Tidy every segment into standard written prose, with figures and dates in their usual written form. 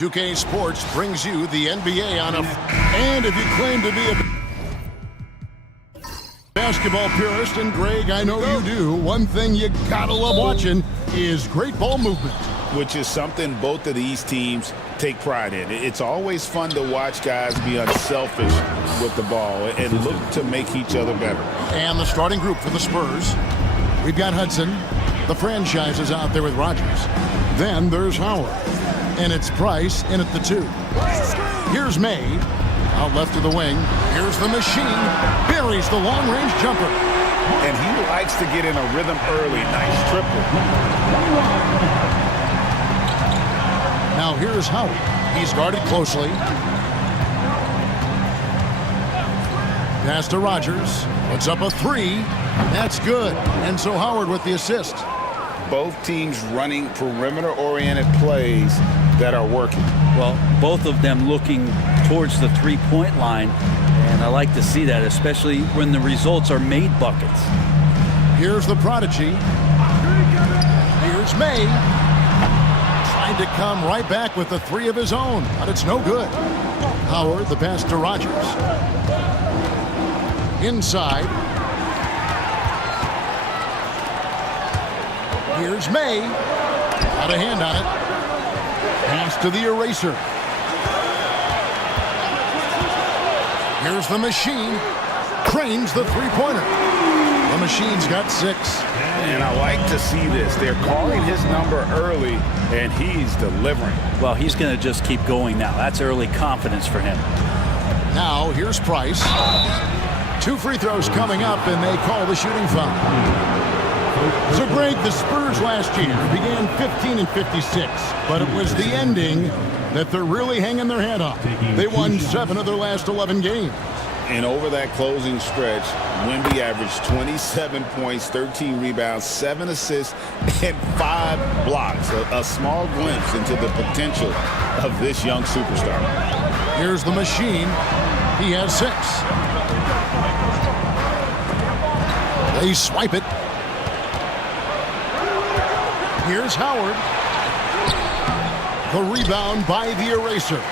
2K Sports brings you the NBA on a... And if you claim to be a basketball purist, and Greg, I know you do, one thing you gotta love watching is great ball movement. Which is something both of these teams take pride in. It's always fun to watch guys be unselfish with the ball and look to make each other better. And the starting group for the Spurs. We've got Hudson. The franchise is out there with Rogers. Then there's Howard. And it's Price in at the 2. Here's May. Out left to the wing. Here's the machine. Buries the long-range jumper. And he likes to get in a rhythm early. Nice triple. Now here's Howard. He's guarded closely. Pass to Rogers. Puts up a 3. That's good. And so Howard with the assist. Both teams running perimeter-oriented plays that are working. Well, both of them looking towards the three-point line, and I like to see that, especially when the results are made buckets. Here's the prodigy. Here's May. Trying to come right back with the 3 of his own, but it's no good. Howard, the pass to Rogers. Inside. Here's May. Got a hand on it. Pass to the eraser. Here's the machine. Cranes the three-pointer. The machine's got 6. And I like to see this. They're calling his number early, and he's delivering. Well, he's going to just keep going now. That's early confidence for him. Now, here's Price. 2 free throws coming up, and they call the shooting foul. So, Greg, the Spurs last year began 15-56, but it was the ending that they're really hanging their head on. They won 7 of their last 11 games. And over that closing stretch, Wemby averaged 27 points, 13 rebounds, 7 assists, and 5 blocks. A small glimpse into the potential of this young superstar. Here's the machine. He has 6. They swipe it. Here's Howard. The rebound by the eraser.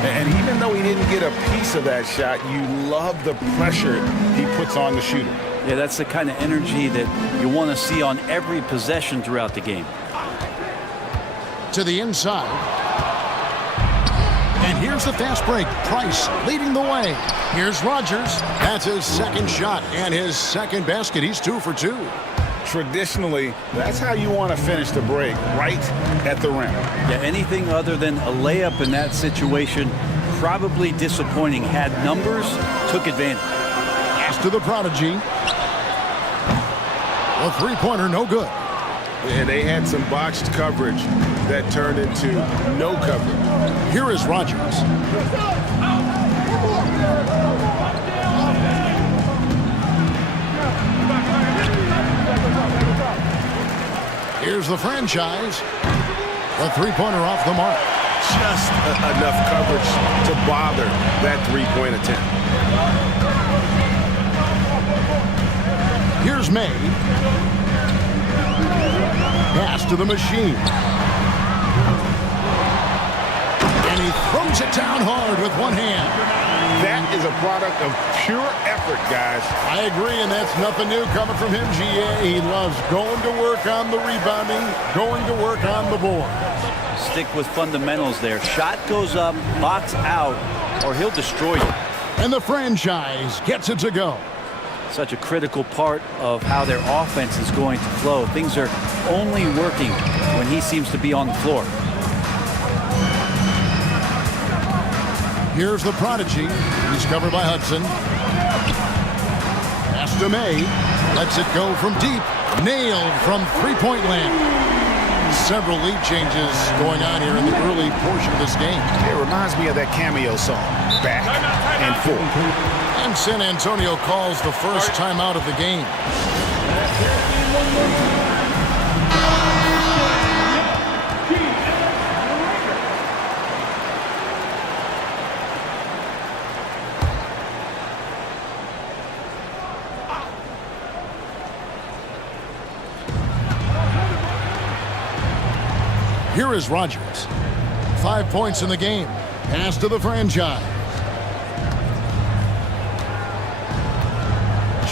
And even though he didn't get a piece of that shot, you love the pressure he puts on the shooter. Yeah, that's the kind of energy that you want to see on every possession throughout the game. To the inside. And here's the fast break. Price leading the way. Here's Rogers. That's his second shot and his second basket. He's 2 for 2. Traditionally, that's how you want to finish the break, right at the rim. Yeah, anything other than a layup in that situation, probably disappointing. Had numbers, took advantage. Pass to the prodigy. A three-pointer, no good. And they had some botched coverage that turned into no coverage. Here is Rogers. Here's the franchise. The three-pointer off the mark. Just enough coverage to bother that three-point attempt. Here's May. Pass to the machine. And he throws it down hard with one hand. That is a product of pure effort, guys. I agree, and that's nothing new coming from him, GA. He loves going to work on the rebounding, going to work on the board. Stick with fundamentals there. Shot goes up, box out, or he'll destroy you. And the franchise gets it to go. Such a critical part of how their offense is going to flow. Things are only working when he seems to be on the floor. Here's the prodigy. He's covered by Hudson. Pass to May. Lets it go from deep. Nailed from three-point land. Several lead changes going on here in the early portion of this game. It reminds me of that cameo song, Back and Forth. And San Antonio calls the first timeout of the game. Here is Rogers. 5 points in the game. Pass to the franchise.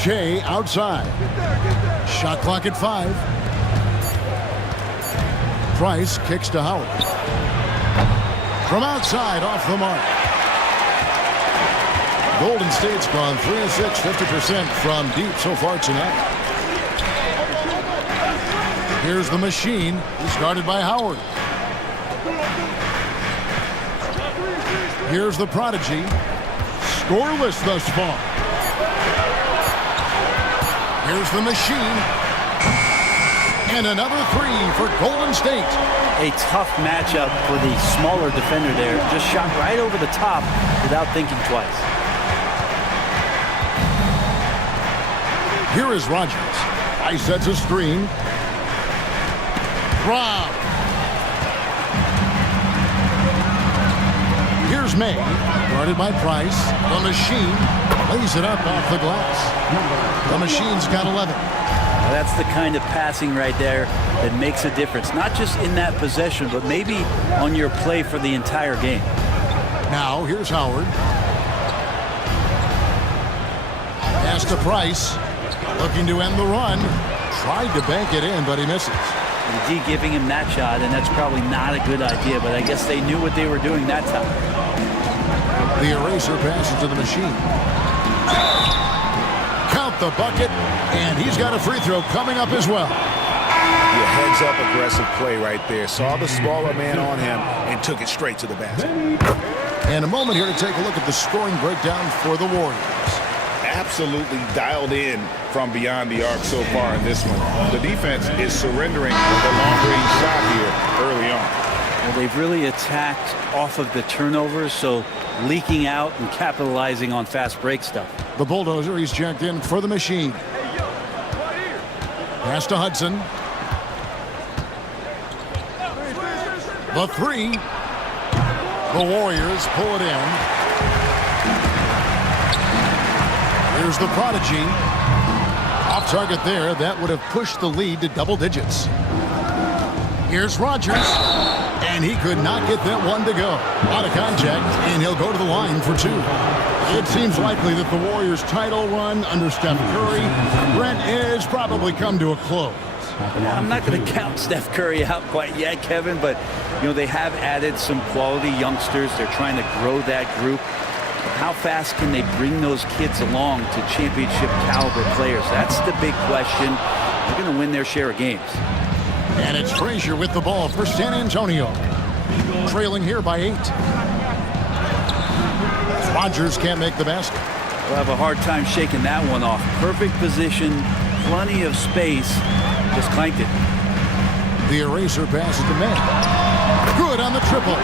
Shea outside. Shot clock at 5. Price kicks to Howard. From outside, off the mark. Golden State's gone 3 of 6, 50% from deep so far tonight. Here's the machine. He's guarded by Howard. Here's the prodigy. Scoreless thus far. Here's the machine. And another 3 for Golden State. A tough matchup for the smaller defender there. Just shot right over the top without thinking twice. Here is Rogers. Ice sets a screen. Rob. Here's May. Guarded by Price. The machine lays it up off the glass. The machine's got 11. Now that's the kind of passing right there that makes a difference. Not just in that possession, but maybe on your play for the entire game. Now, here's Howard. Pass to Price. Looking to end the run. Tried to bank it in, but he misses. The D giving him that shot, and that's probably not a good idea, but I guess they knew what they were doing that time. The eraser passes to the machine. Count the bucket, and he's got a free throw coming up as well. Yeah, heads-up aggressive play right there. Saw the smaller man on him and took it straight to the basket. And a moment here to take a look at the scoring breakdown for the Warriors. Absolutely dialed in from beyond the arc so far in this one. The defense is surrendering with a long-range shot here early on. Well, they've really attacked off of the turnovers, so leaking out and capitalizing on fast break stuff. The bulldozer, he's checked in for the machine. Pass to Hudson. The 3. The Warriors pull it in. Here's the prodigy. Off target there. That would have pushed the lead to double digits. Here's Rogers. And he could not get that one to go. Out of contact, and he'll go to the line for 2. It seems likely that the Warriors' title run under Steph Curry, Brent, has probably come to a close. I'm not going to count Steph Curry out quite yet, Kevin, but you know they have added some quality youngsters. They're trying to grow that group. How fast can they bring those kids along to championship caliber players? That's the big question. They're going to win their share of games. And it's Frazier with the ball for San Antonio. Trailing here by 8. Rogers can't make the basket. We'll have a hard time shaking that one off. Perfect position, plenty of space. Just clanked it. The eraser passes to May. Good on the triple.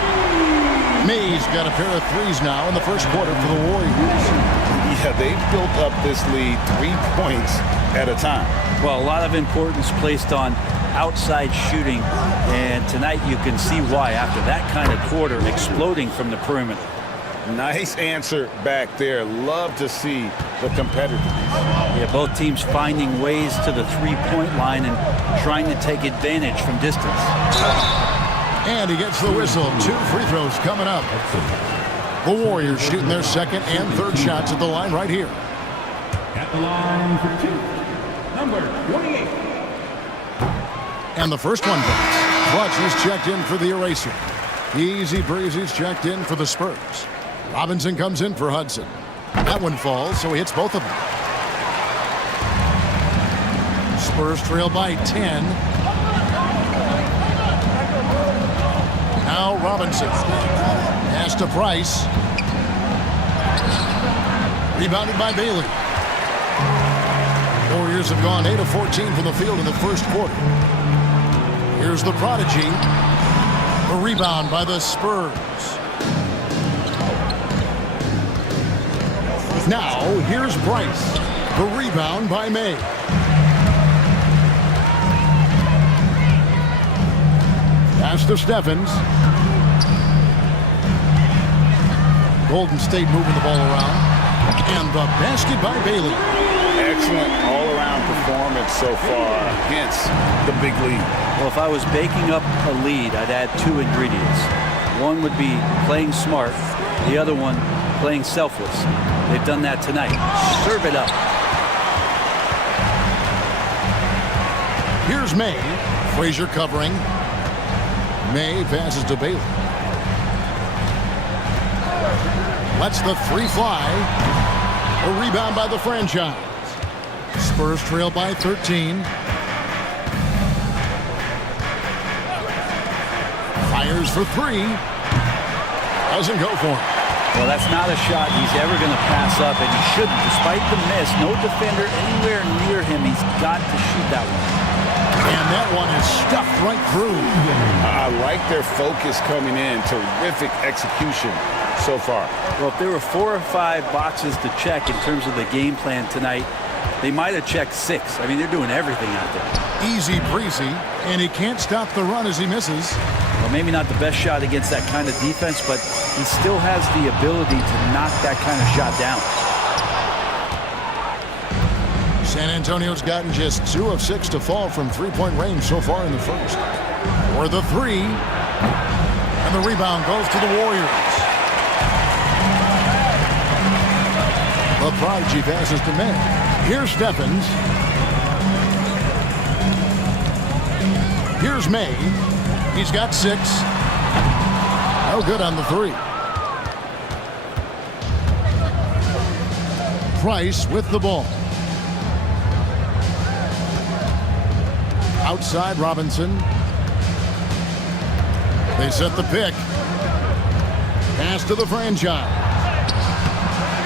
May's got a pair of 3s now in the first quarter for the Warriors. Yeah, they've built up this lead 3 points at a time. Well, a lot of importance placed on outside shooting, and tonight you can see why after that kind of quarter, exploding from the perimeter. Nice answer back there. Love to see the competitiveness. Yeah, both teams finding ways to the three-point line and trying to take advantage from distance. And he gets the whistle. 2 free throws coming up. The Warriors shooting their second and third shots at the line right here. At the line for 2, number 28. And the first one goes. Clutch is checked in for the eraser. Easy Breezy's checked in for the Spurs. Robinson comes in for Hudson. That one falls, so he hits both of them. Spurs trail by 10. Now Robinson. Pass to Price. Rebounded by Bailey. Warriors have gone 8 of 14 from the field in the first quarter. Here's the prodigy. A rebound by the Spurs. Now, here's Price. The rebound by May. Pass to Stephens. Golden State moving the ball around. And the basket by Bailey. Excellent all-around performance so far, hence the big lead. Well, if I was baking up a lead, I'd add 2 ingredients. One would be playing smart, the other one playing selfless. They've done that tonight. Serve it up. Here's May. Frazier covering. May passes to Bailey. Lets the three fly. A rebound by the franchise. Spurs trail by 13. Fires for three. Doesn't go for it. Well, that's not a shot he's ever going to pass up, and he shouldn't. Despite the miss, no defender anywhere near him. He's got to shoot that one. And that one is stuffed right through. I like their focus coming in. Terrific execution so far. Well, if there were 4 or 5 boxes to check in terms of the game plan tonight, they might have checked 6. I mean, they're doing everything out there. Easy breezy, and he can't stop the run as he misses. Well, maybe not the best shot against that kind of defense, but he still has the ability to knock that kind of shot down. San Antonio's gotten just 2 of 6 to fall from three-point range so far in the first. For the three, and the rebound goes to the Warriors. The Prodigy passes to May. Here's Stephens. Here's May. He's got 6. No good on the three. Price with the ball. Outside Robinson. They set the pick. Pass to the franchise.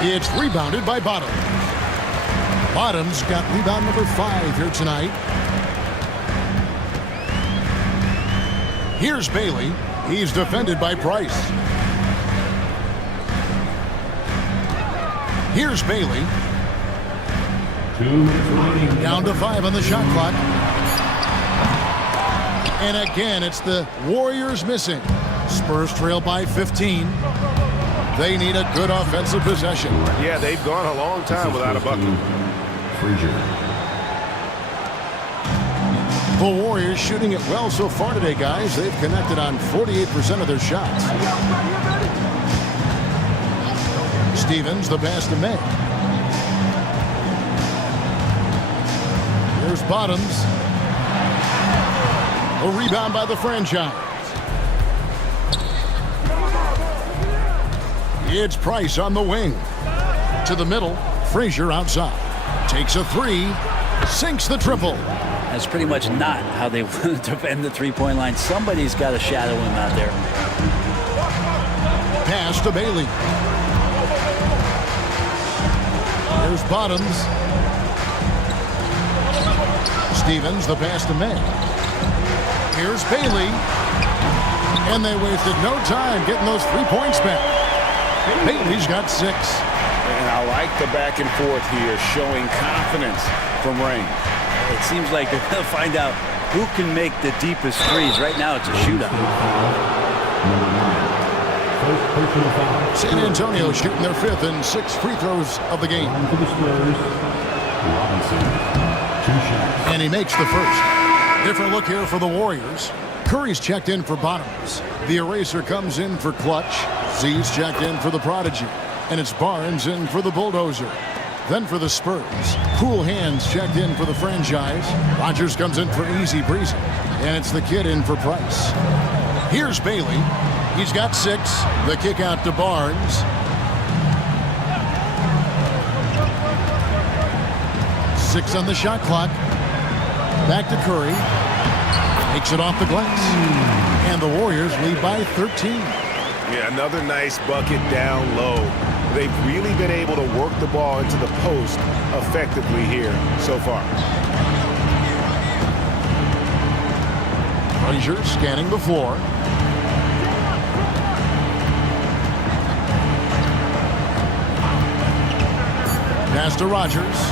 It's rebounded by Bottoms. Bottoms got rebound number 5 here tonight. Here's Bailey. He's defended by Price. Here's Bailey. 2 minutes remaining. Down to 5 on the shot clock. And again, it's the Warriors missing. Spurs trail by 15. They need a good offensive possession. Yeah, they've gone a long time without a bucket. Frazier. The Warriors shooting it well so far today, guys. They've connected on 48% of their shots. Stevens, the pass to May. Here's Bottoms. A rebound by the franchise. It's Price on the wing. To the middle. Frazier outside. Takes a three. Sinks the triple. That's pretty much not how they want to defend the three-point line. Somebody's got to shadow him out there. Pass to Bailey. There's Bottoms. Stevens, the pass to May. Here's Bailey. And they wasted no time getting those 3 points back. Bailey's got 6. And I like the back and forth here, showing confidence from Rain. It seems like they're going to find out who can make the deepest threes. Right now, it's a shootout. First personal foul. San Antonio shooting their 5th and 6th free throws of the game. Line for the Spurs. Robinson. 2 shots. And he makes the first. Different look here for the Warriors. Curry's checked in for Bottoms. The eraser comes in for Clutch. Z's checked in for the Prodigy. And it's Barnes in for the Bulldozer. Then for the Spurs, Cool Hands checked in for the franchise. Rogers comes in for Easy Breezy. And it's the kid in for Price. Here's Bailey. He's got 6. The kick out to Barnes. 6 on the shot clock. Back to Curry. Takes it off the glass. And the Warriors lead by 13. Yeah, another nice bucket down low. They've really been able to work the ball into the post effectively here so far. Frazier scanning the floor. Pass to Rogers.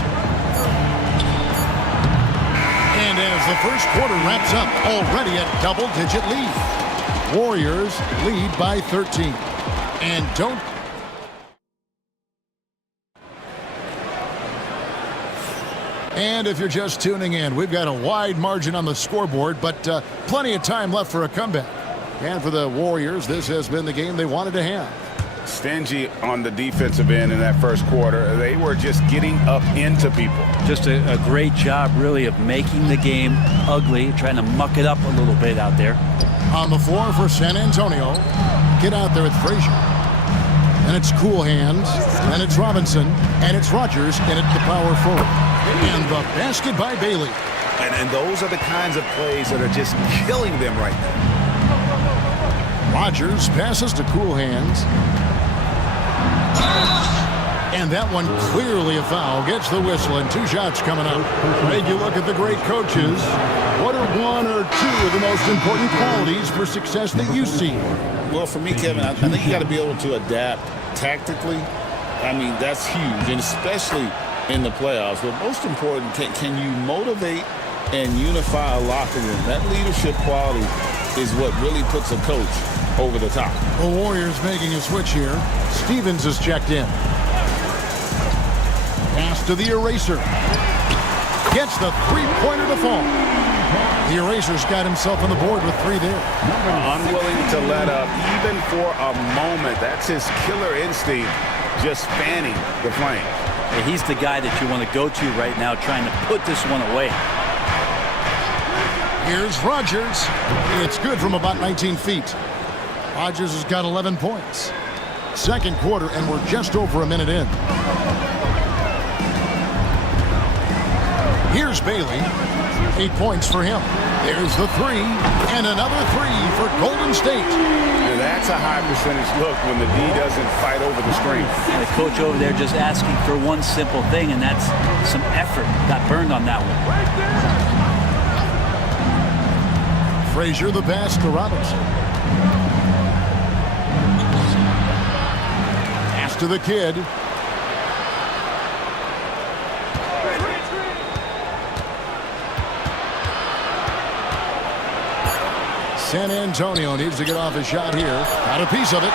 And as the first quarter wraps up, already a double-digit lead. Warriors lead by 13. And don't... And if you're just tuning in, we've got a wide margin on the scoreboard, but plenty of time left for a comeback. And for the Warriors, this has been the game they wanted to have. Stingy on the defensive end in that first quarter. They were just getting up into people. Just a great job, really, of making the game ugly, trying to muck it up a little bit out there. On the floor for San Antonio. Get out there with Frazier. And it's Cool Hands. And it's Robinson. And it's Rogers in at the power forward. And the basket by Bailey. And those are the kinds of plays that are just killing them right now. Rogers passes to Cool Hands. And that one clearly a foul. Gets the whistle and 2 shots coming up. Greg, you look at the great coaches. What are 1 or 2 of the most important qualities for success that you see? Well, for me, Kevin, I think you got to be able to adapt tactically. I mean, that's huge, and especially in the playoffs. But most important, can you motivate and unify a locker room? That leadership quality is what really puts a coach over the top. The Warriors making a switch here. Stevens is checked in. Pass to the eraser. Gets the three-pointer to fall. The eraser's got himself on the board with 3 there. Unwilling to let up even for a moment. That's his killer instinct, just fanning the flame. Yeah, he's the guy that you want to go to right now, trying to put this one away. Here's Rogers. It's good from about 19 feet. Rogers has got 11 points. Second quarter, and we're just over a minute in. Here's Bailey. 8 points for him. There's the 3, and another 3 for Golden State. And that's a high percentage look when the D doesn't fight over the screen. And the coach over there just asking for one simple thing, and that's some effort. Got burned on that one. Frazier the pass to Robinson. Pass to the kid. San Antonio needs to get off a shot here. Got a piece of it,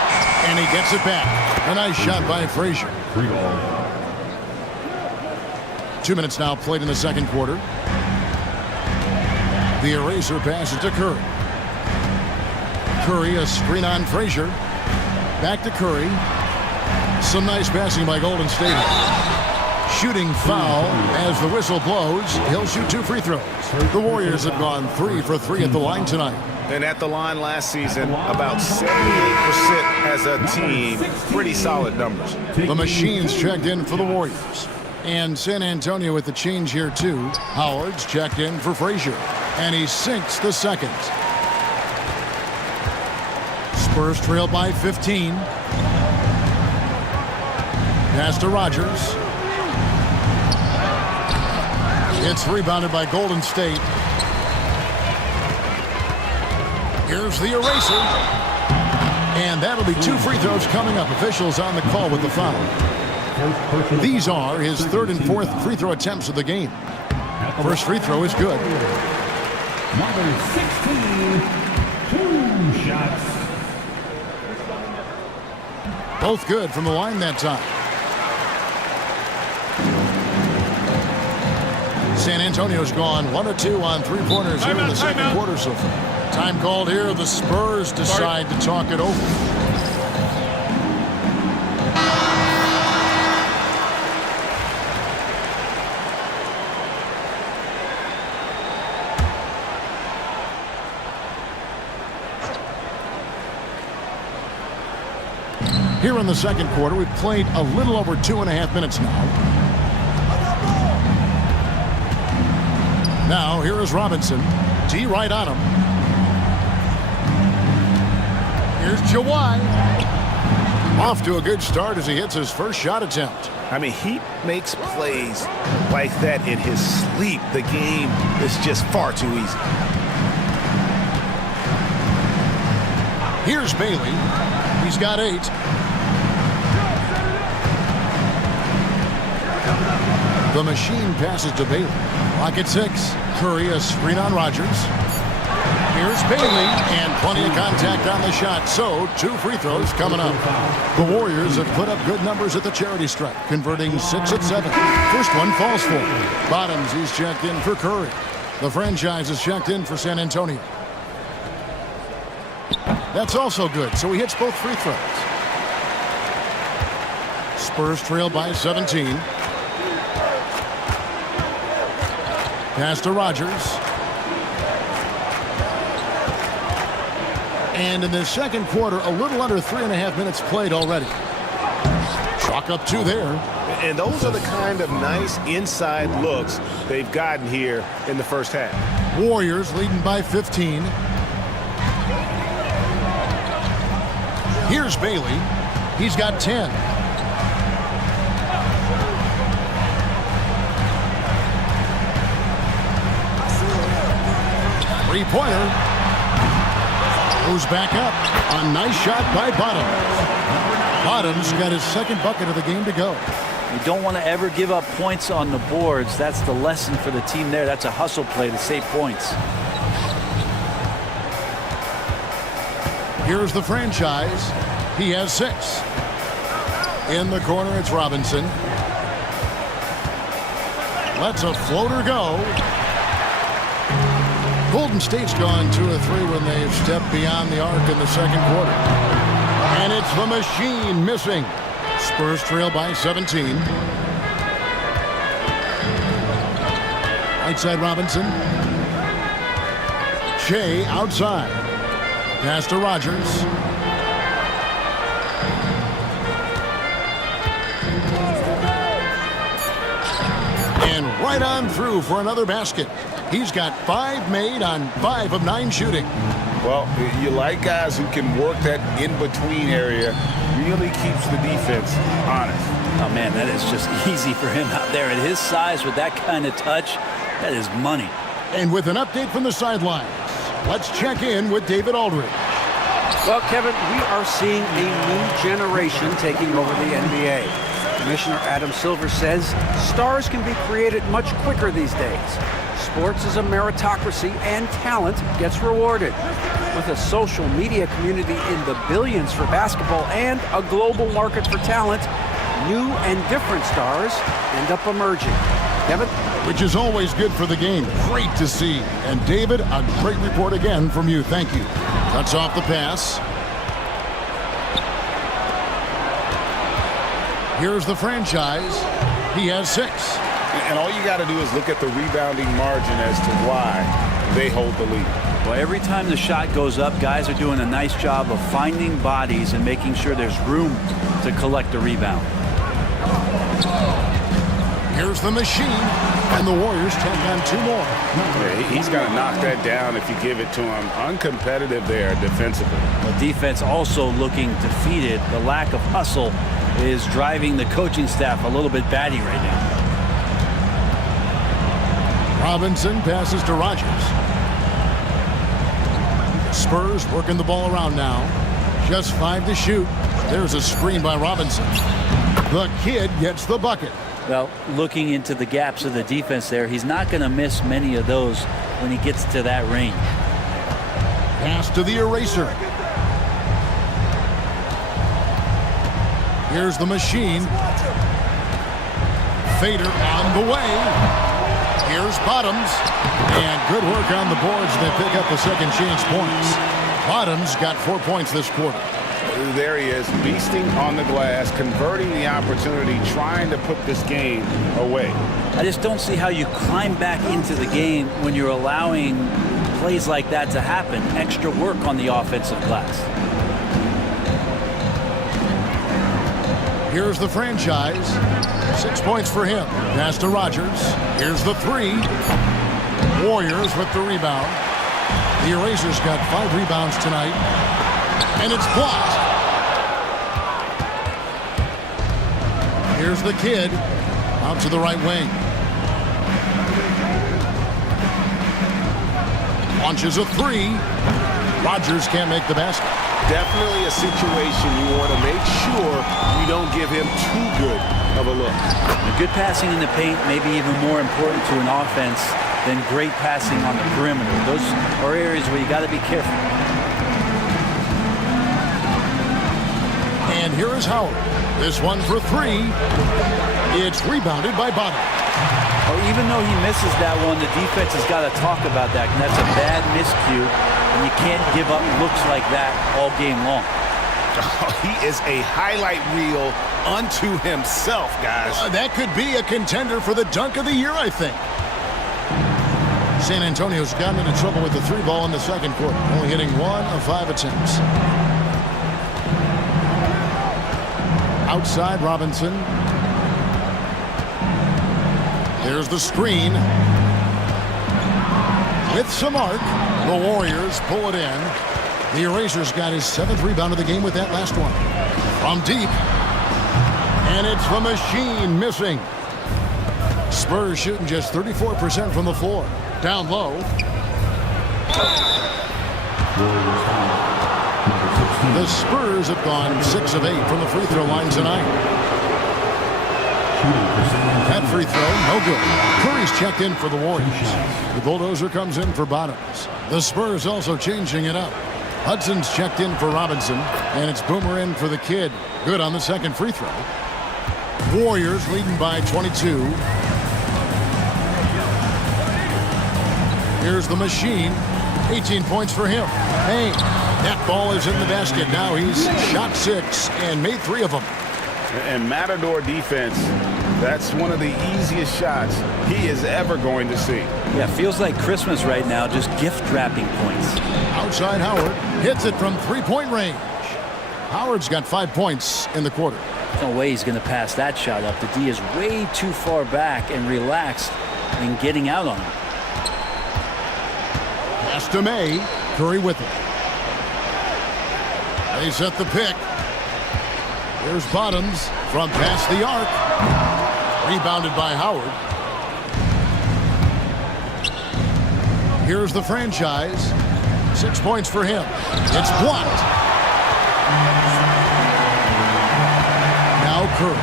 and he gets it back. A nice shot by Frazier. 2 minutes now played in the second quarter. The eraser passes to Curry. Curry, a screen on Frazier. Back to Curry. Some nice passing by Golden State. Shooting foul as the whistle blows. He'll shoot 2 free throws. The Warriors have gone 3 for 3 at the line tonight. And at the line last season, about 78% as a team. Pretty solid numbers. The Machines checked in for the Warriors. And San Antonio with the change here too. Howard's checked in for Frazier. And he sinks the second. Spurs trail by 15. Pass to Rogers. It's rebounded by Golden State. Here's the eraser. And that'll be 2 free throws coming up. Officials on the call with the foul. These are his 3rd and 4th free throw attempts of the game. First free throw is good. Number 16, 2 shots. Both good from the line that time. San Antonio's gone 1 of 2 on 3-pointers here in the second quarter so far. Time called here. The Spurs decide to talk it over. Here in the second quarter, we've played a little over 2.5 minutes now. Now, here is Robinson. D right on him. Here's Jawai. Off to a good start as he hits his first shot attempt. I mean, he makes plays like that in his sleep. The game is just far too easy. Here's Bailey. He's got 8. The Machine passes to Bailey. Clock at 6. Curry, a screen on Rogers. Here's Bailey, and plenty of contact on the shot. So, 2 free throws coming up. The Warriors have put up good numbers at the charity stripe, converting 6 of 7. First one falls for him. Bottoms, he's checked in for Curry. The franchise is checked in for San Antonio. That's also good, so he hits both free throws. Spurs trail by 17. Pass to Rogers. And in the second quarter, a little under 3.5 minutes played already. Chalk up 2 there. And those are the kind of nice inside looks they've gotten here in the first half. Warriors leading by 15. Here's Bailey. He's got 10. Three-pointer. Goes back up. A nice shot by Bottoms. Bottoms got his second bucket of the game to go. You don't want to ever give up points on the boards. That's the lesson for the team there. That's a hustle play to save points. Here's the franchise. He has 6. In the corner, it's Robinson. Lets a floater go. Golden State's gone 2 of 3 when they've stepped beyond the arc in the second quarter. And it's the machine missing. Spurs trail by 17. Right side Robinson. Shea outside. Pass to Rogers. And right on through for another basket. He's got 5 made on 5 of 9 shooting. Well, you like guys who can work that in-between area. Really keeps the defense honest. Oh, man, that is just easy for him out there. At his size with that kind of touch, that is money. And with an update from the sidelines, let's check in with David Aldridge. Well, Kevin, we are seeing a new generation taking over the NBA. Commissioner Adam Silver says stars can be created much quicker these days. Sports is a meritocracy and talent gets rewarded. With a social media community in the billions for basketball and a global market for talent, new and different stars end up emerging. Kevin? Which is always good for the game. Great to see. And David, a great report again from you. Thank you. Cuts off the pass. Here's the franchise. He has 6. And all you got to do is look at the rebounding margin as to why they hold the lead. Well, every time the shot goes up, guys are doing a nice job of finding bodies and making sure there's room to collect the rebound. Here's the machine, and the Warriors take on 2 more. Yeah, he's going to knock that down if you give it to him. Uncompetitive there defensively. The defense also looking defeated. The lack of hustle is driving the coaching staff a little bit batty right now. Robinson passes to Rogers. Spurs working the ball around now. Just 5 to shoot. There's a screen by Robinson. The kid gets the bucket. Well, looking into the gaps of the defense there, he's not going to miss many of those when he gets to that range. Pass to the eraser. Here's the machine. Fader on the way. Here's Bottoms. And good work on the boards. They pick up the second chance points. Bottoms got 4 points this quarter. There he is, beasting on the glass, converting the opportunity, trying to put this game away. I just don't see how you climb back into the game when you're allowing plays like that to happen. Extra work on the offensive glass. Here's the franchise. 6 points for him. Pass to Rogers. Here's the 3. Warriors with the rebound. The Erasers got 5 rebounds tonight. And it's blocked. Here's the kid. Out to the right wing. Launches a 3. Rogers can't make the basket. Definitely a situation you want to make sure you don't give him too good of a look. The good passing in the paint may be even more important to an offense than great passing on the perimeter. Those are areas where you got to be careful. And here is Howard. This one for 3. It's rebounded by Bottom. Well, even though he misses that one, the defense has got to talk about that. And that's a bad miscue, and you can't give up looks like that all game long. Oh, he is a highlight reel unto himself, guys. That could be a contender for the dunk of the year, I think. San Antonio's gotten into trouble with the 3 ball in the second quarter, only hitting 1 of 5 attempts. Outside Robinson. There's the screen. With some arc, the Warriors pull it in. The Erasers got his 7th rebound of the game with that last one. From deep. And it's the machine missing. Spurs shooting just 34% from the floor. Down low. The Spurs have gone 6 of 8 from the free throw line tonight. That free throw, no good. Curry's checked in for the Warriors. The Bulldozer comes in for Bottoms. The Spurs also changing it up. Hudson's checked in for Robinson, and it's Boomer in for the Kid. Good on the second free throw. Warriors leading by 22. Here's the machine. 18 points for him. Hey, that ball is in the basket. Now he's shot 6 and made 3 of them. And Matador defense, that's one of the easiest shots he is ever going to see. Yeah, feels like Christmas right now, just gift wrapping points. Outside Howard hits it from 3-point range. Howard's got 5 points in the quarter. No way he's going to pass that shot up. The D is way too far back and relaxed in getting out on him. Pass to May. Curry with it. They set the pick. Here's Bottoms from past the arc. Rebounded by Howard. Here's the franchise. 6 points for him. It's blocked. Now Curry.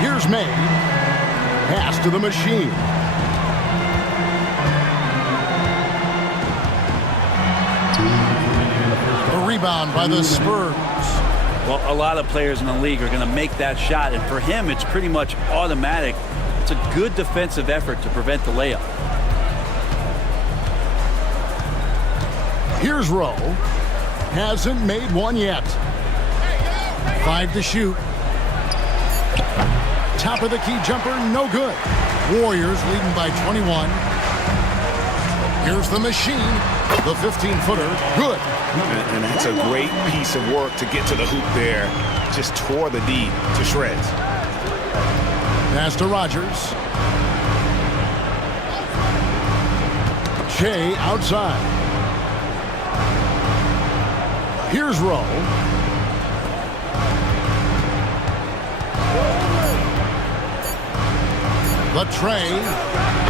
Here's May. Pass to the machine. A rebound by the Spurs. Well, a lot of players in the league are going to make that shot, and for him, it's pretty much automatic. It's a good defensive effort to prevent the layup. Here's Rowe. Hasn't made one yet. 5 to shoot. Top of the key jumper, no good. Warriors leading by 21. Here's the machine. The 15-footer, good. And that's a great piece of work to get to the hoop there. Just tore the D to shreds. Pass to Rogers. Shea outside. Here's Rowe. The tray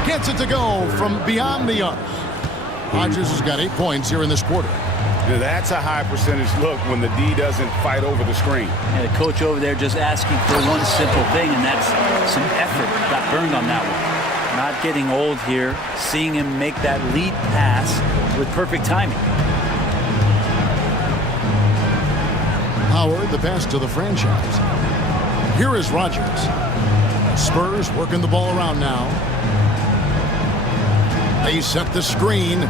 gets it to go from beyond the arc. Rogers has got 8 points here in this quarter. Now, that's a high percentage look when the D doesn't fight over the screen. Yeah, the coach over there just asking for one simple thing, and that's some effort. Got burned on that one. Not getting old here. Seeing him make that lead pass with perfect timing. Howard, the pass to the franchise. Here is Rogers. Spurs working the ball around now. They set the screen.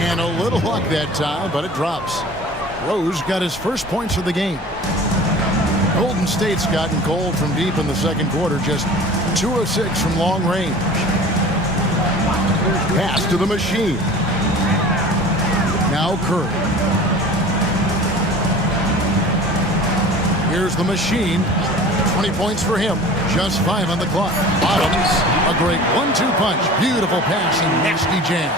And a little luck that time, but it drops. Rose got his first points of the game. Golden State's gotten cold from deep in the second quarter, just 2 of 6 from long range. Pass to the machine. Now Curry. Here's the machine. 20 points for him. Just 5 on the clock. Bottoms. A great 1-2 punch. Beautiful pass and nasty jam.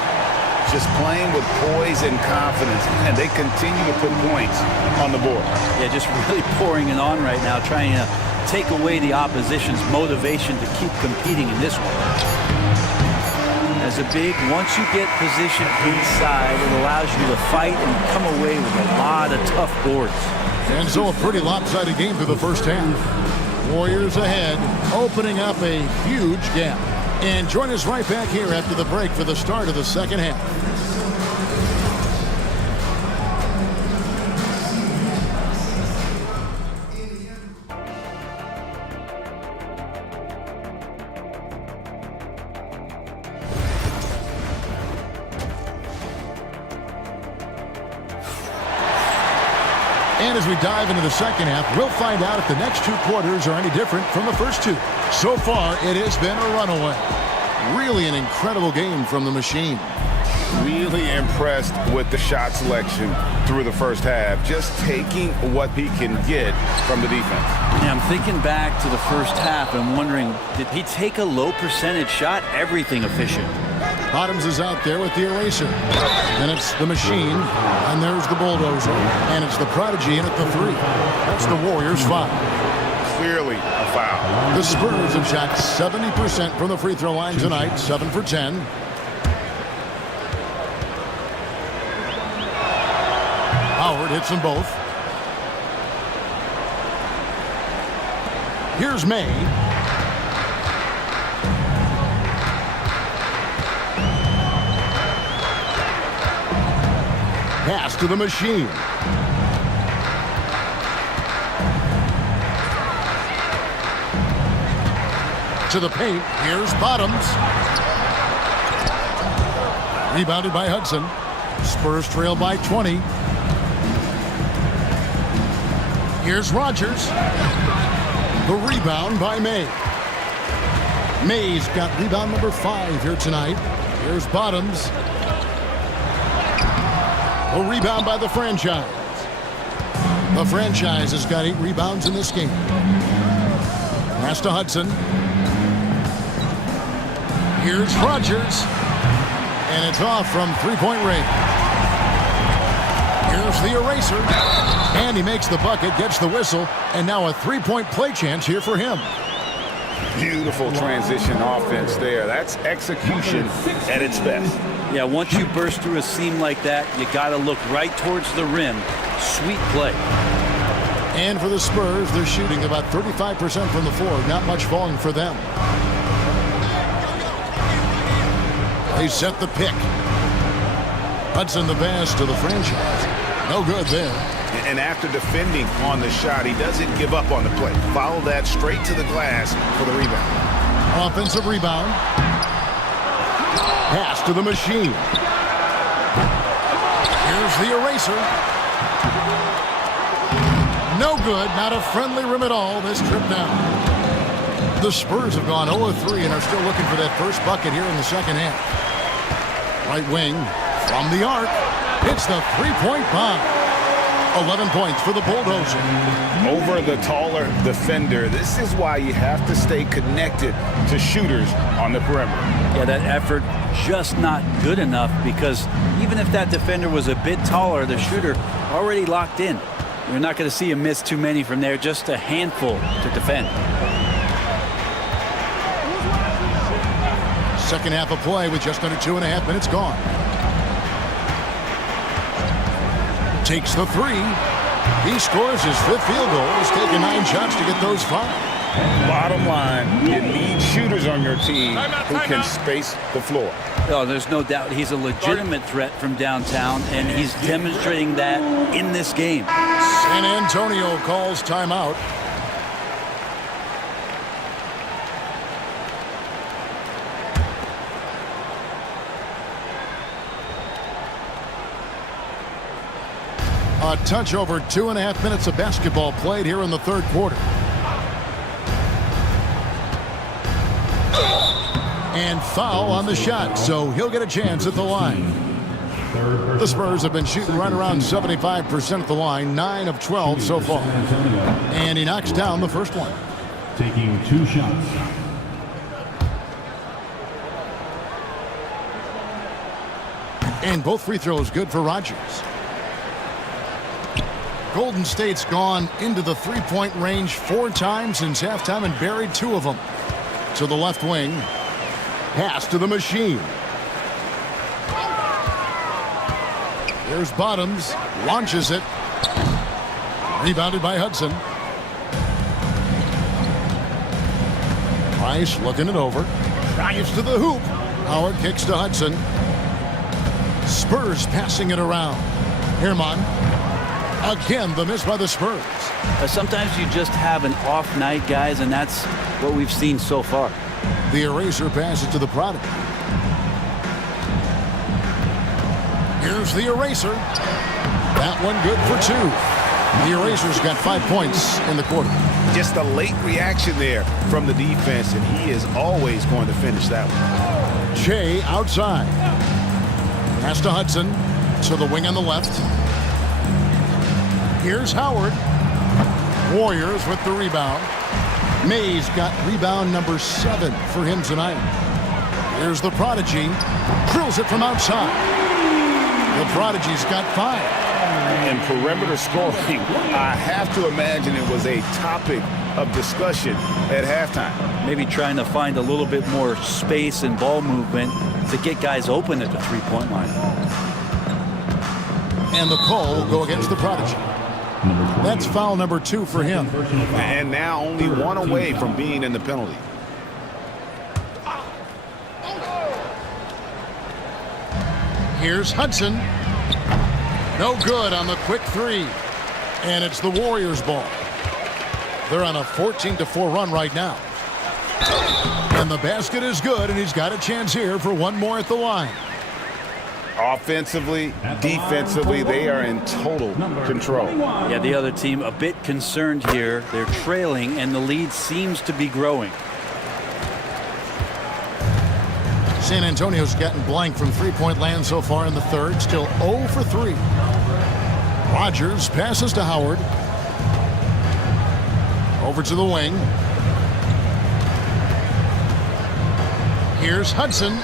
Just playing with poise and confidence, and they continue to put points on the board. Yeah, just really pouring it on right now, trying to take away the opposition's motivation to keep competing in this one. As a big, once you get positioned inside, it allows you to fight and come away with a lot of tough boards. And so a pretty lopsided game through the first half. Warriors ahead, opening up a huge gap. And join us right back here after the break for the start of the second half. And as we dive into the second half, we'll find out if the next 2 quarters are any different from the first 2. So far, it has been a runaway. Really an incredible game from the machine. Really impressed with the shot selection through the first half. Just taking what he can get from the defense. Yeah, I'm thinking back to the first half and wondering, did he take a low percentage shot? Everything efficient. Bottoms is out there with the eraser. Then it's the machine, and there's the bulldozer, and it's the prodigy in at the 3. That's the Warriors' foul. Clearly a foul. The Spurs have shot 70% from the free throw line tonight, 7 for 10. Howard hits them both. Here's May. Pass to the machine. To the paint. Here's Bottoms. Rebounded by Hudson. Spurs trail by 20. Here's Rogers. The rebound by May. May's got rebound number 5 here tonight. Here's Bottoms. A rebound by the franchise. The franchise has got 8 rebounds in this game. Pass to Hudson. Here's Rogers. And it's off from 3-point range. Here's the eraser. And he makes the bucket, gets the whistle, and now a 3-point play chance here for him. Beautiful transition offense there. That's execution at its best. Yeah, once you burst through a seam like that, you got to look right towards the rim. Sweet play. And for the Spurs, they're shooting about 35% from the floor. Not much falling for them. They set the pick. Hudson the pass to the franchise. No good there. And after defending on the shot, he doesn't give up on the play. Follow that straight to the glass for the rebound. Offensive rebound. Pass to the machine. Here's the eraser. No good. Not a friendly rim at all this trip down. The Spurs have gone 0-3 and are still looking for that first bucket here in the second half. Right wing from the arc. It's the 3-point bomb. 11 points for the Bulldozer. Over the taller defender. This is why you have to stay connected to shooters on the perimeter. Yeah, that effort just not good enough, because even if that defender was a bit taller, the shooter already locked in. You're not going to see him miss too many from there, just a handful to defend. Second half of play with just under 2.5 minutes gone. Takes the 3. He scores his 5th field goal. He's taken 9 shots to get those 5. Bottom line, you need shooters on your team who can space the floor. Oh, there's no doubt he's a legitimate threat from downtown, and he's demonstrating that in this game. San Antonio calls timeout. A touch over 2.5 minutes of basketball played here in the third quarter. And foul on the shot, so he'll get a chance at the line. The Spurs have been shooting right around 75% at the line, 9 of 12 so far. And he knocks down the first one. Taking 2 shots. And both free throws good for Rogers. Golden State's gone into the 3-point range 4 times since halftime and buried 2 of them. To the left wing. Pass to the machine. Here's Bottoms. Launches it. Rebounded by Hudson. Price looking it over. Drives to the hoop. Howard kicks to Hudson. Spurs passing it around. Herman. Again, the miss by the Spurs. Sometimes you just have an off night, guys, and that's what we've seen so far. The eraser passes to the product. Here's the eraser. That one good for 2. The Erasers got 5 points in the quarter. Just a late reaction there from the defense, and he is always going to finish that one. Shea outside. Pass to Hudson. To the wing on the left. Here's Howard. Warriors with the rebound. Mays got rebound number 7 for him tonight. Here's the Prodigy. Drills it from outside. The Prodigy's got 5. And perimeter scoring, I have to imagine it was a topic of discussion at halftime. Maybe trying to find a little bit more space and ball movement to get guys open at the three-point line. And the call will go against the Prodigy. That's foul number 2 for him. And now only 1 away from being in the penalty. Here's Hudson. No good on the quick 3. And it's the Warriors' ball. They're on a 14-4 run right now. And the basket is good, and he's got a chance here for 1 more at the line. Offensively, defensively, they are in total control. Yeah, the other team a bit concerned here. They're trailing, and the lead seems to be growing. San Antonio's gotten blank from three-point land so far in the third. Still 0 for 3. Rogers passes to Howard. Over to the wing. Here's Hudson.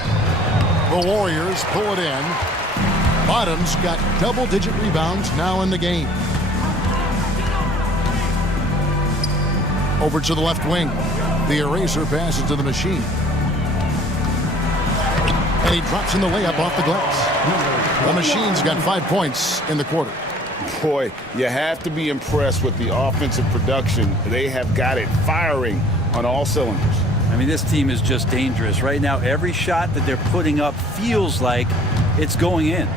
The Warriors pull it in. Bottom's got double-digit rebounds now in the game. Over to the left wing. The Eraser passes to the Machine. And he drops in the layup off the glass. The Machine's got 5 points in the quarter. Boy, you have to be impressed with the offensive production. They have got it firing on all cylinders. I mean, this team is just dangerous. Right now, every shot that they're putting up feels like it's going in.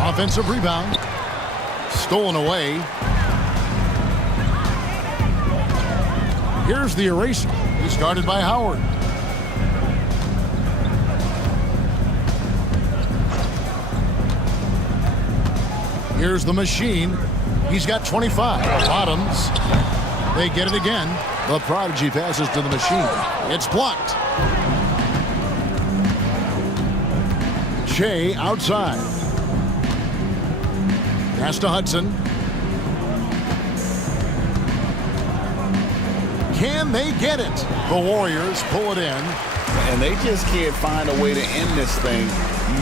Offensive rebound. Stolen away. Here's the Eraser. He's guarded by Howard. Here's the Machine. He's got 25. Bottoms. They get it again. The Prodigy passes to the Machine. It's blocked. Shea outside. Pass to Hudson. Can they get it? The Warriors pull it in. And they just can't find a way to end this thing.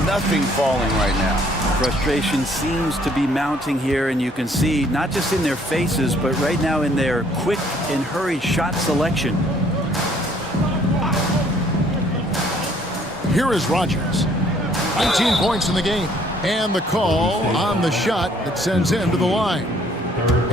Nothing falling right now. Frustration seems to be mounting here, and you can see not just in their faces, but right now in their quick and hurried shot selection. Here is Rogers. 19 points in the game. And the call on the shot that sends him to the line.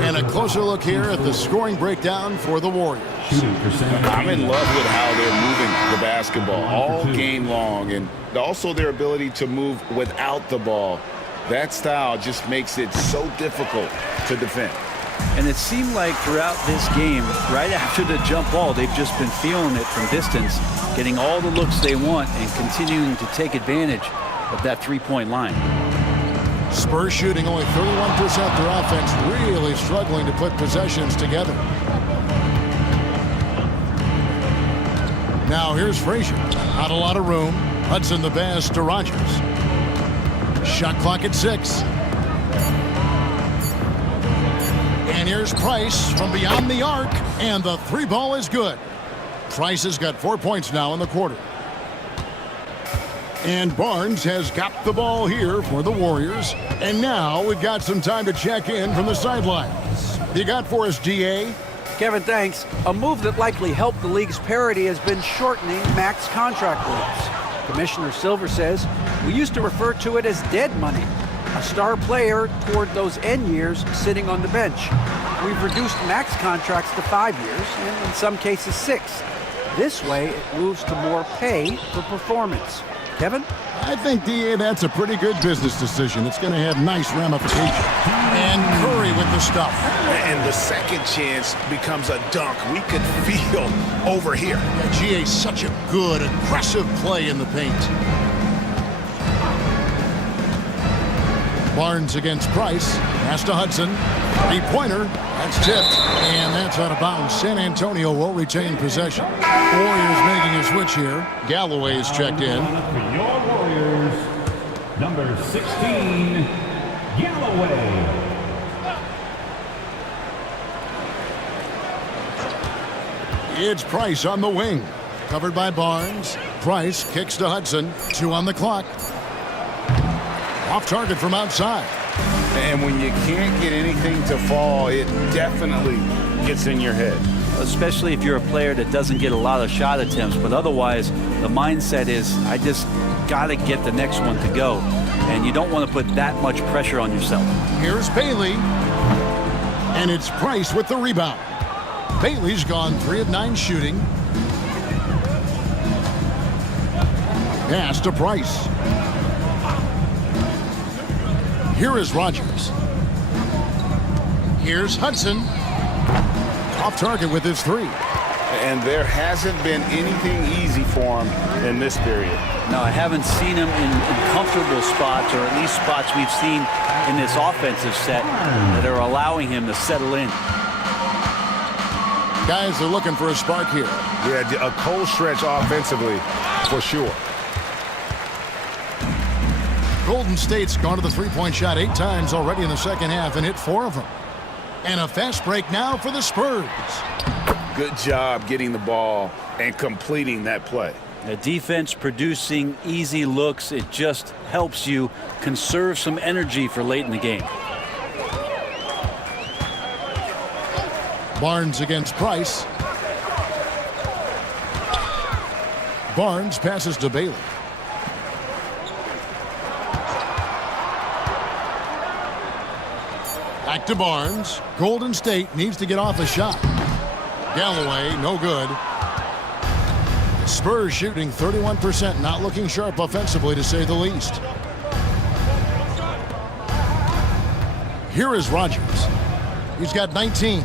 And a closer look here at the scoring breakdown for the Warriors. I'm in love with how they're moving the basketball all game long, and also their ability to move without the ball. That style just makes it so difficult to defend. And it seemed like throughout this game, right after the jump ball, they've just been feeling it from distance, getting all the looks they want and continuing to take advantage of that three-point line. Spurs shooting only 31% their offense, really struggling to put possessions together. Now here's Frazier. Not a lot of room. Hudson the pass to Rogers. Shot clock at 6. And here's Price from beyond the arc. And the 3 ball is good. Price has got 4 points now in the quarter. And Barnes has got the ball here for the Warriors. And now we've got some time to check in from the sidelines. What you got for us, GA? Kevin, thanks. A move that likely helped the league's parity has been shortening max contract rules. Commissioner Silver says, we used to refer to it as dead money, a star player toward those end years sitting on the bench. We've reduced max contracts to 5 years, and in some cases 6. This way, it moves to more pay for performance. Kevin? I think, DA, that's a pretty good business decision. It's going to have nice ramifications. And Curry with the stuff. And the second chance becomes a dunk. We could feel over here. Yeah, GA, such a good, aggressive play in the paint. Barnes against Price. Pass to Hudson. Three-pointer. That's tipped. And that's out of bounds. San Antonio will retain possession. Warriors making a switch here. Galloway's checked in. For your Warriors, number 16, Galloway. It's Price on the wing. Covered by Barnes. Price kicks to Hudson. 2 on the clock. Off target from outside. And when you can't get anything to fall, it definitely gets in your head. Especially if you're a player that doesn't get a lot of shot attempts, but otherwise the mindset is, I just got to get the next one to go. And you don't want to put that much pressure on yourself. Here's Bailey. And it's Price with the rebound. Bailey's gone 3 of 9 shooting. Pass to Price. Here is Rogers. Here's Hudson. Off target with his 3. And there hasn't been anything easy for him in this period. No, I haven't seen him in comfortable spots, or at least spots we've seen in this offensive set that are allowing him to settle in. Guys are looking for a spark here. Yeah, a cold stretch offensively for sure. Golden State's gone to the three-point shot 8 times already in the second half and hit 4 of them. And a fast break now for the Spurs. Good job getting the ball and completing that play. The defense producing easy looks. It just helps you conserve some energy for late in the game. Barnes against Price. Barnes passes to Bailey. Back to Barnes. Golden State needs to get off a shot. Galloway, no good. The Spurs shooting 31%, not looking sharp offensively to say the least. Here is Rogers. He's got 19.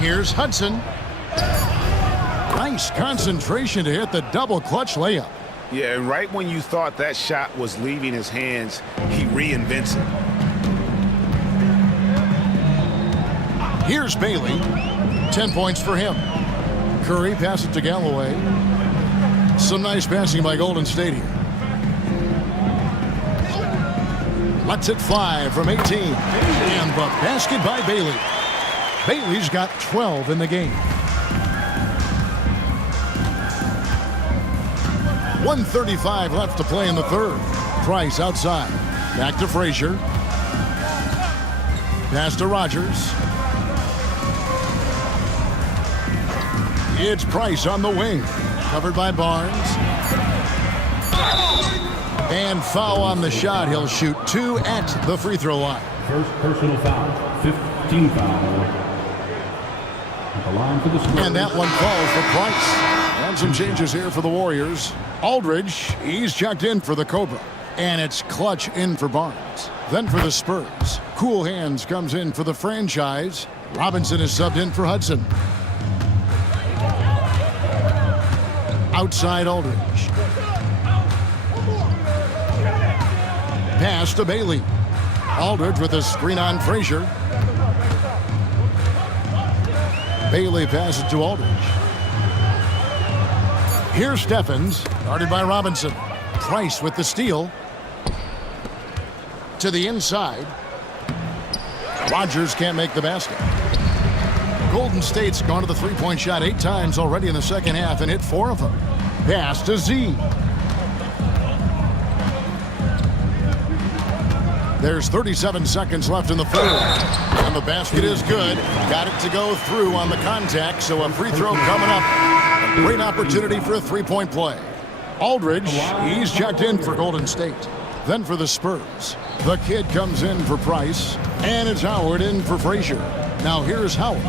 Here's Hudson. Nice concentration to hit the double clutch layup. Yeah, and right when you thought that shot was leaving his hands, he reinvents it. Here's Bailey. 10 points for him. Curry passes to Galloway. Some nice passing by Golden State here. Lets it fly from 18. And the basket by Bailey. Bailey's got 12 in the game. 1:35 left to play in the third. Price outside. Back to Frazier. Pass to Rogers. It's Price on the wing. Covered by Barnes. And foul on the shot. He'll shoot 2 at the free throw line. First personal foul, 15 foul. At the line for the Spurs. And that one falls for Price. And some changes here for the Warriors. Aldridge, he's checked in for the Cobra. And it's Clutch in for Barnes. Then for the Spurs, Cool Hands comes in for the franchise. Robinson is subbed in for Hudson. Outside Aldridge. Pass to Bailey. Aldridge with a screen on Frazier. Bailey passes to Aldridge. Here's Stephens, guarded by Robinson. Price with the steal. To the inside. Rogers can't make the basket. Golden State's gone to the three-point shot 8 times already in the second half and hit 4 of them. Pass to Z. There's 37 seconds left in the third. And the basket is good. Got it to go through on the contact, so a free throw coming up. A great opportunity for a three-point play. Aldridge, he's checked in for Golden State. Then for the Spurs, the kid comes in for Price, and it's Howard in for Frazier. Now here's Howard.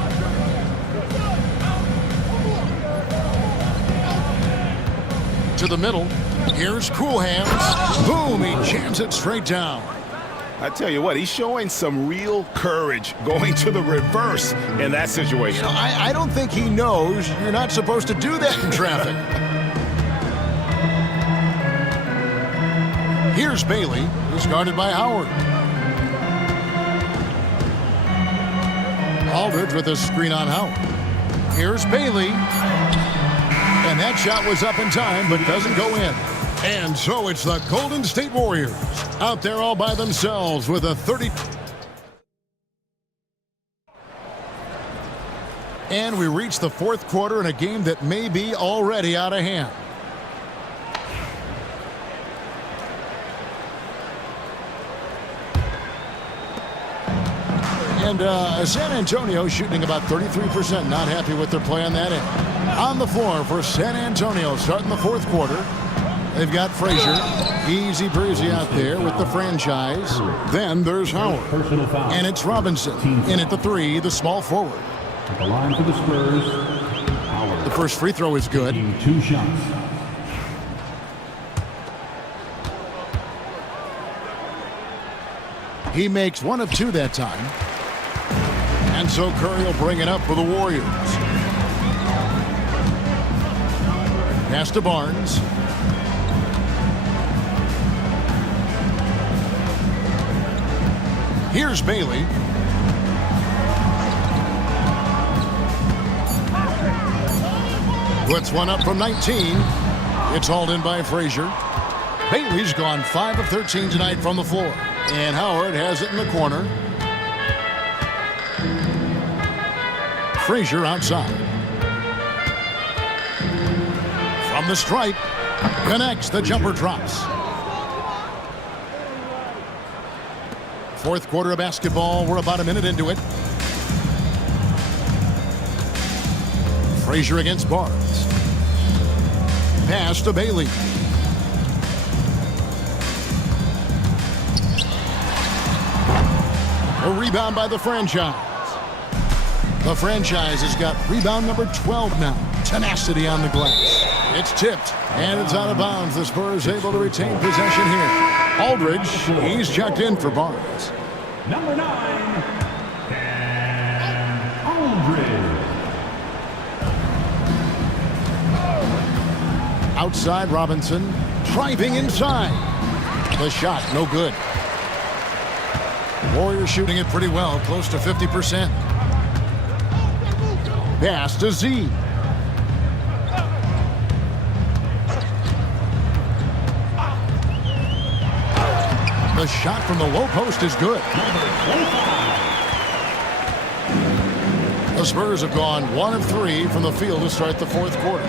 To the middle. Here's Cool Hands. Boom, he jams it straight down. I tell you what, he's showing some real courage going to the reverse in that situation. You know, I don't think he knows you're not supposed to do that in traffic. Here's Bailey, who's guarded by Howard. Aldridge with a screen on Howard. Here's Bailey. And that shot was up in time, but doesn't go in. And so it's the Golden State Warriors out there all by themselves with a 30. And we reach the fourth quarter in a game that may be already out of hand. And San Antonio shooting about 33%. Not happy with their play on that end. On the floor for San Antonio starting the fourth quarter. They've got Frazier. Easy breezy out there with the franchise. Then there's Howard. And it's Robinson. In at the three, the small forward. At the line for the Spurs, Howard. The first free throw is good. Taking 2 shots. He makes 1 of 2 that time. And so Curry will bring it up for the Warriors. Pass to Barnes. Here's Bailey. Puts one up from 19. It's hauled in by Frazier. Bailey's gone 5 of 13 tonight from the floor. And Howard has it in the corner. Frazier outside. From the stripe. Connects. The jumper drops. Fourth quarter of basketball. We're about a minute into it. Frazier against Barnes. Pass to Bailey. A rebound by the franchise. The franchise has got rebound number 12 now. Tenacity on the glass. It's tipped, and it's out of bounds. The Spurs able to retain possession here. Aldridge, he's checked in for Barnes. Number 9, and Aldridge. Outside Robinson, driving inside. The shot, no good. Warriors shooting it pretty well, close to 50%. Pass to Z. The shot from the low post is good. The Spurs have gone 1 of 3 from the field to start the fourth quarter.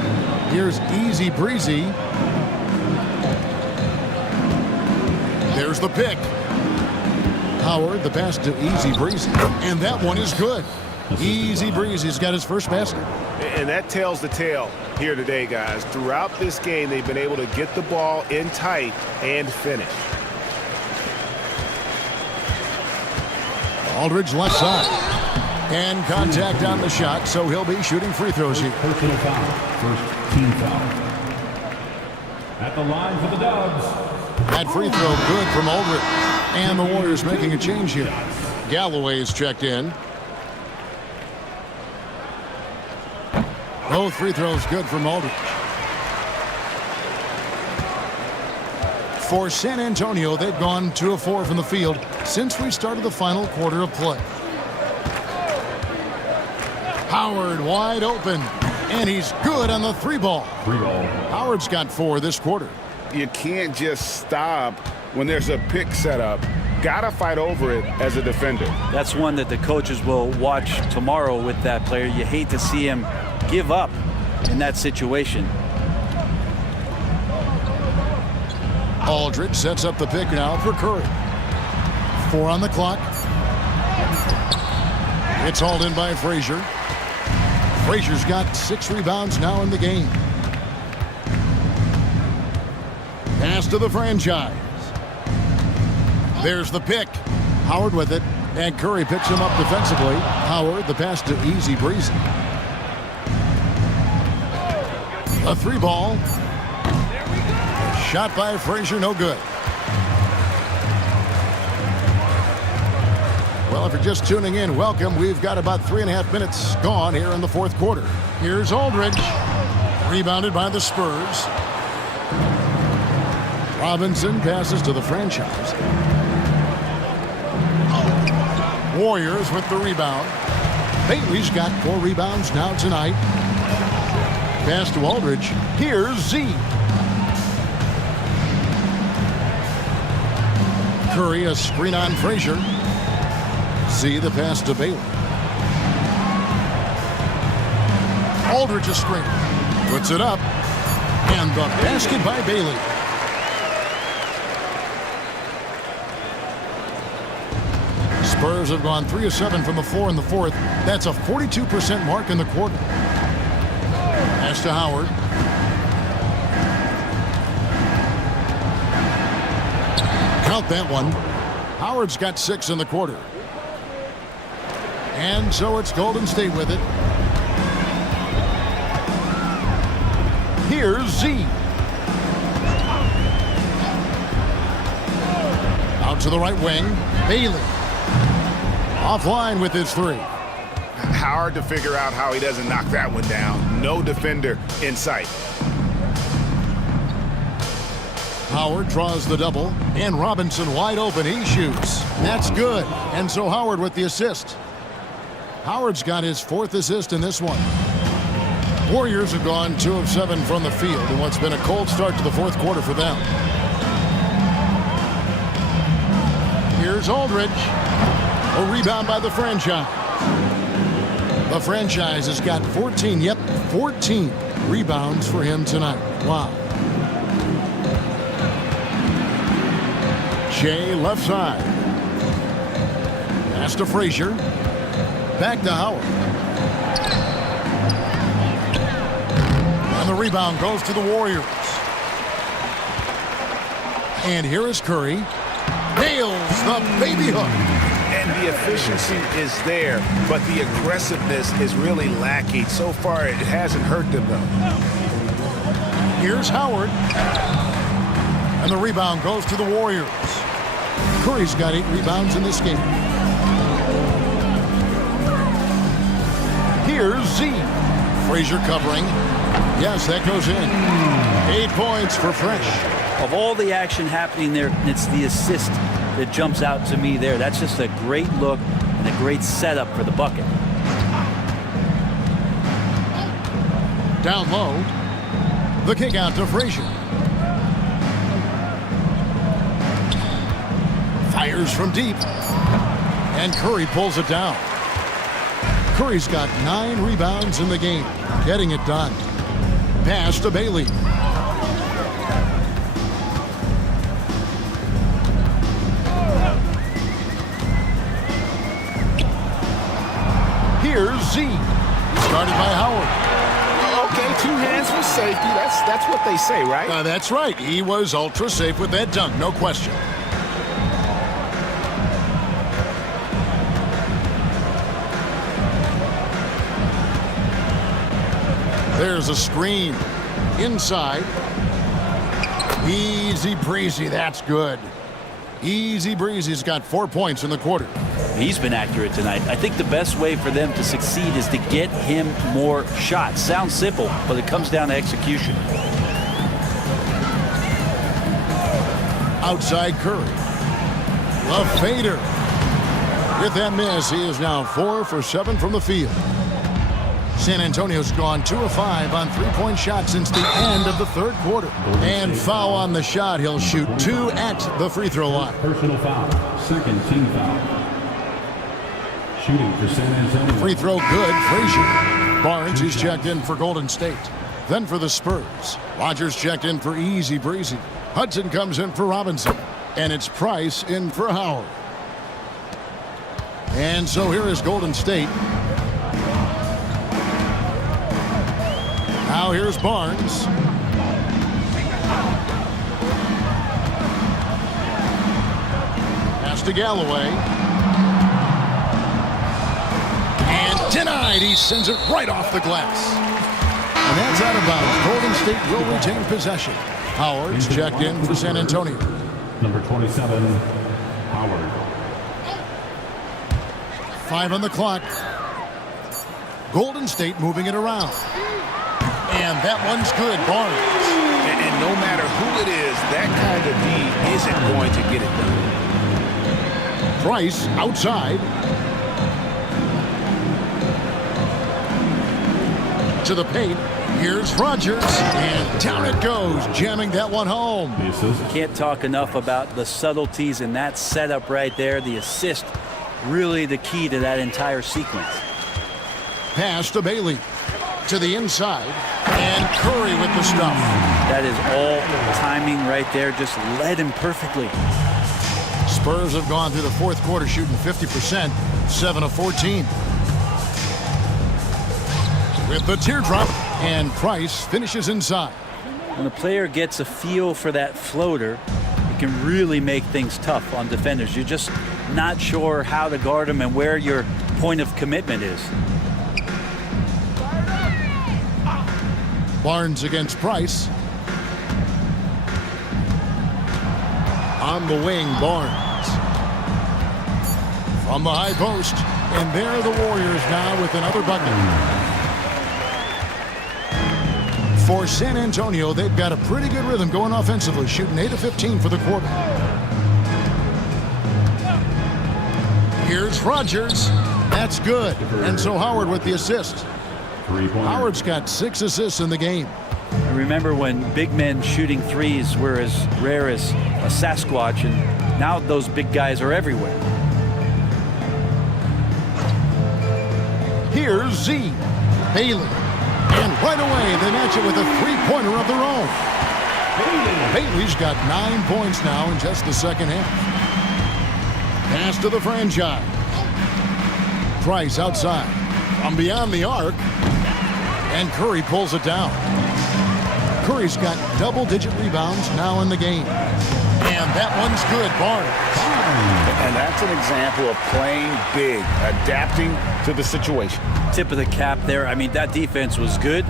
Here's easy breezy. There's the pick. Howard, the pass to easy breezy. And that one is good. Easy breezy's got his first basket. And that tells the tale here today, guys. Throughout this game, they've been able to get the ball in tight and finish. Aldridge left side. And contact on the shot, so he'll be shooting free throws here. Personal foul. First team foul. At the line for the Dubs. That free throw good from Aldridge. And the Warriors making a change here. Galloway's checked in. Both free throws good from Aldridge. For San Antonio, they've gone 2 of 4 from the field since we started the final quarter of play. Howard wide open, and he's good on the 3-ball. Howard's got 4 this quarter. You can't just stop when there's a pick set up. Gotta fight over it as a defender. That's one that the coaches will watch tomorrow with that player. You hate to see him give up in that situation. Aldridge sets up the pick now for Curry. 4 on the clock. It's hauled in by Frazier. Frazier's got 6 rebounds now in the game. Pass to the franchise. There's the pick. Howard with it, and Curry picks him up defensively. Howard, the pass to easy breezy. A 3-ball. Shot by Frazier, no good. Well, if you're just tuning in, welcome. We've got about 3.5 minutes gone here in the fourth quarter. Here's Aldridge. Rebounded by the Spurs. Robinson passes to the franchise. Warriors with the rebound. Bailey's got 4 rebounds now tonight. Pass to Aldridge. Here's Z. Curry, a screen on Frazier. Z, the pass to Bailey. Aldridge a screen. Puts it up. And the basket by Bailey. Spurs have gone 3 of 7 from the floor in the fourth. That's a 42% mark in the quarter. Pass to Howard. Count that one. Howard's got 6 in the quarter. And so it's Golden State with it. Here's Z. Out to the right wing. Bailey. Offline with his 3. Hard to figure out how he doesn't knock that one down. No defender in sight. Howard draws the double, and Robinson wide open. He shoots. That's good. And so Howard with the assist. Howard's got his 4th assist in this one. Warriors have gone 2 of 7 from the field in what's been a cold start to the fourth quarter for them. Here's Aldridge. A rebound by the franchise. The franchise has got 14 rebounds for him tonight. Wow. Shea left side. Pass to Frazier. Back to Howard. And the rebound goes to the Warriors. And here is Curry. Nails the baby hook. And the efficiency is there, but the aggressiveness is really lacking. So far, it hasn't hurt them, though. Here's Howard. And the rebound goes to the Warriors. Curry's got 8 rebounds in this game. Here's Z. Frazier covering. Yes, that goes in. 8 points for Fresh. Of all the action happening there, it's the assist that jumps out to me there. That's just a great look and a great setup for the bucket. Down low. The kick out to Frazier. Fires from deep. And Curry pulls it down. Curry's got 9 rebounds in the game. Getting it done. Pass to Bailey. Here's Z. Started by Howard. Okay, 2 hands for safety. That's what they say, right? That's right. He was ultra safe with that dunk, no question. There's a screen. Inside. Easy breezy. That's good. Easy breezy's got 4 points in the quarter. He's been accurate tonight. I think the best way for them to succeed is to get him more shots. Sounds simple, but it comes down to execution. Outside Curry. The fader. With that miss, he is now 4 for 7 from the field. San Antonio's gone 2 of 5 on 3-point shots since the end of the third quarter. And foul on the shot. He'll shoot 2 at the free throw line. Personal foul. Second team foul. Shooting for San Antonio. Free throw good. Frazier. Barnes, he's checked in for Golden State. Then for the Spurs. Rogers checked in for Easy Breezy. Hudson comes in for Robinson. And it's Price in for Howard. And so here is Golden State. Now here's Barnes. Pass to Galloway. And denied. He sends it right off the glass. And that's out of bounds. Golden State will retain possession. Howard's checked in for San Antonio. Number 27, Howard. 5 on the clock. Golden State moving it around. And that one's good. Barnes. And no matter who it is, that kind of D isn't going to get it done. Price outside. To the paint. Here's Rogers. And down it goes, jamming that one home. The assist. Can't talk enough about the subtleties in that setup right there. The assist, really the key to that entire sequence. Pass to Bailey. To the inside. And Curry with the stuff. That is all timing right there. Just led him perfectly. Spurs have gone through the fourth quarter shooting 50%, 7 of 14. With the teardrop, and Price finishes inside. When a player gets a feel for that floater, it can really make things tough on defenders. You're just not sure how to guard them and where your point of commitment is. Barnes against Price. On the wing, Barnes. From the high post. And there are the Warriors now with another bucket. For San Antonio, they've got a pretty good rhythm going offensively, shooting 8 of 15 for the quarter. Here's Rogers. That's good. And so Howard with the assist. 3-pointer. Howard's got 6 assists in the game. I remember when big men shooting threes were as rare as a Sasquatch, and now those big guys are everywhere. Here's Z. Bailey. And right away, they match it with a three-pointer of their own. Bailey's got 9 points now in just the second half. Pass to the franchise. Price outside. From beyond the arc. And Curry pulls it down. Curry's got double-digit rebounds now in the game. And that one's good, Barnes. And that's an example of playing big, adapting to the situation. Tip of the cap there. I mean, that defense was good.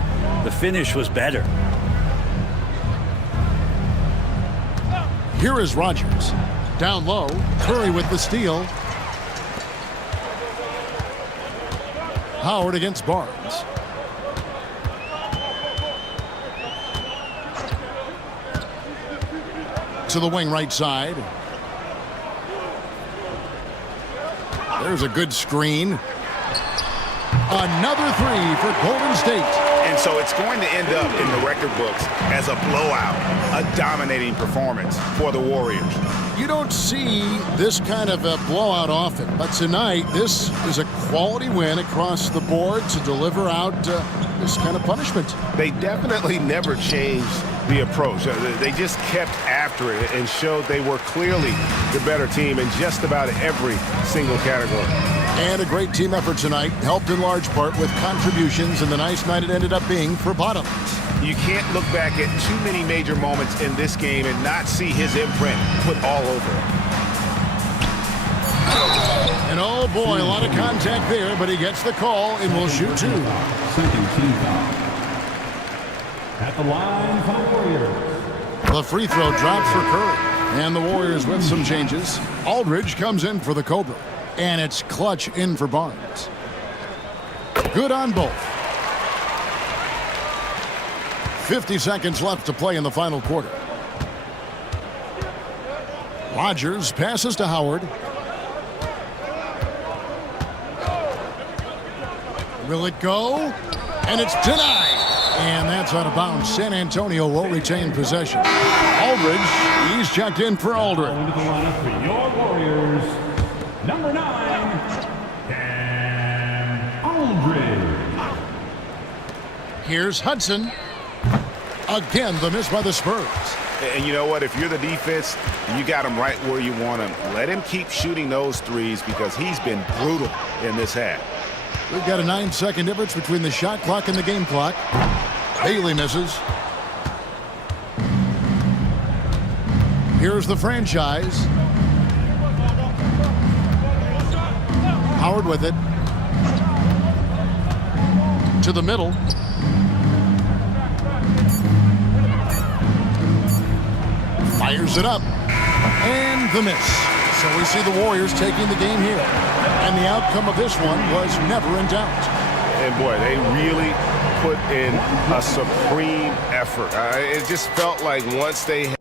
The finish was better. Here is Rogers. Down low, Curry with the steal. Howard against Barnes. To the wing right side. There's a good screen. Another three for Golden State. And so it's going to end up in the record books as a blowout, a dominating performance for the Warriors. You don't see this kind of a blowout often, but tonight this is a quality win across the board to deliver out this kind of punishment. They definitely never changed the approach. They just kept after it and showed they were clearly the better team in just about every single category. And a great team effort tonight, helped in large part with contributions, and the nice night it ended up being for Bottoms. You can't look back at too many major moments in this game and not see his imprint put all over it. And oh boy, a lot of contact there, but he gets the call and will shoot two. Second team foul. At the line for the Warriors. The free throw drops for Curry. And the Warriors with some changes. Aldridge comes in for the Cobra. And it's clutch in for Barnes. Good on both. 50 seconds left to play in the final quarter. Rogers passes to Howard. Will it go? And it's denied. And that's out of bounds. San Antonio will retain possession. Aldridge, he's checked in for Aldridge. Into the lineup for your Warriors, number 9, and Aldridge. Here's Hudson. Again, the miss by the Spurs. And you know what? If you're the defense, you got him right where you want him. Let him keep shooting those threes because he's been brutal in this half. We've got a 9-second difference between the shot clock and the game clock. Bailey misses. Here's the franchise. Howard with it. To the middle. Fires it up. And the miss. So we see the Warriors taking the game here. And the outcome of this one was never in doubt. And boy, they really put in a supreme effort. It just felt like once they